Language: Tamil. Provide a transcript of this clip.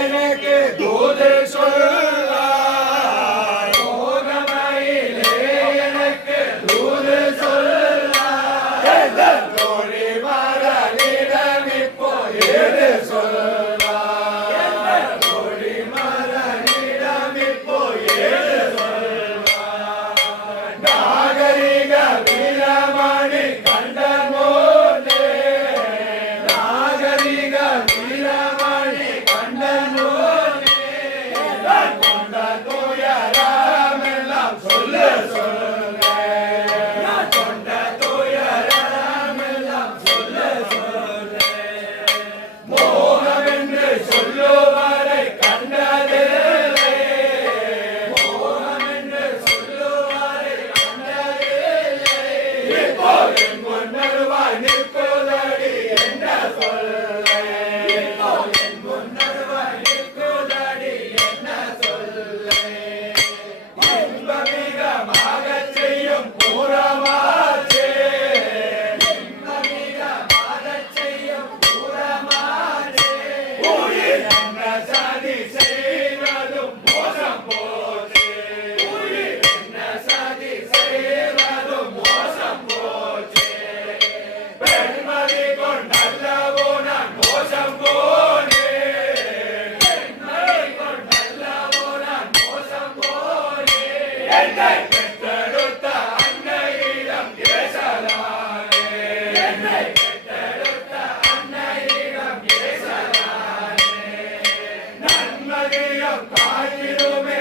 எனக்கு தூது சொல்லாய் மோகமயிலே எனக்கு தூது சொல்லாய் தோழி மரணிடம் இப்போ ஏது சொல்லாய் தோழி மரணிடம் இப்போ ஏது சொல்லாய் நாகரிக வீரமணி கண்டமோனே நாகரிக வீரமணி கண்டமோனே கொண்ட துயரமெல்லாம் சொல்லு சொல்லே கொண்ட துயரமெல்லாம் சொல்லு சொல்லே மோகம் என்று சொல்லுவரை கண்டதில்லை மோகம் என்று சொல்லுவரை கண்டதில்லை இப்போ என் முன்னருவாய் நிற்குதடி என்ன சொல்லே இப்போ என் முன்னருவாய் நிற்குதடி என்ன சொல்லே இன்பமிகமாகச் செய்யும் பூரமாச்சே இன்பமிகமாகச் செய்யும் பூரமாச்சே உயிர் என்ன சதி செய்வதும் மோசம் போச்சே உயிர் என்ன சதி செய்வதும் மோசம் போச்சே பெண்மதி கொண்டல்லவோ நான் மோசம் போனேன் பெண்மதி கொண்டல்லவோ நான் மோசம் போனேன் என்னை பெற்றெடுத்த அன்னையிடம் பேசலானே என்னை பெற்றெடுத்த அன்னையிடம் பேசலானே நன்மதியம் காத்திருமே